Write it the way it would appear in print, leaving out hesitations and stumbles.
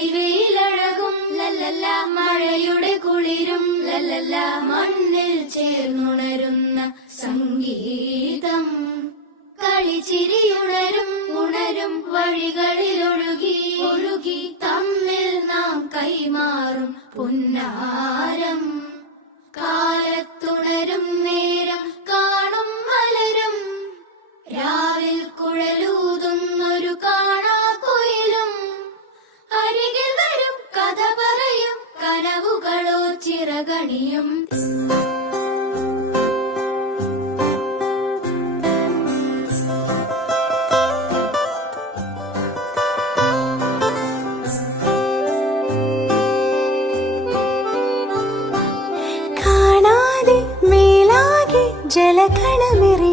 പൊടിവെയിലഴകും ലല്ലല്ല, മഴയുടെ കുളിരും ലല്ലല്ല, മണ്ണിൽ ചേർന്നുണരുന്ന സംഗീതം. കളിച്ചിരിയുണരും ഉണരും വഴികളിലൊഴുകി ഒഴുകി തമ്മിൽ നാം കൈമാറും പുന്നാരം. കാലത്തുണരും നേരം കാണും മലരും, രാവിൽ കുഴലൂതുന്നൊരു കാണാക്കുയിലും. അരികിൽ വരും കഥ പറയും കനവുകളോ ചിറകണിയും. ജലകണമിറി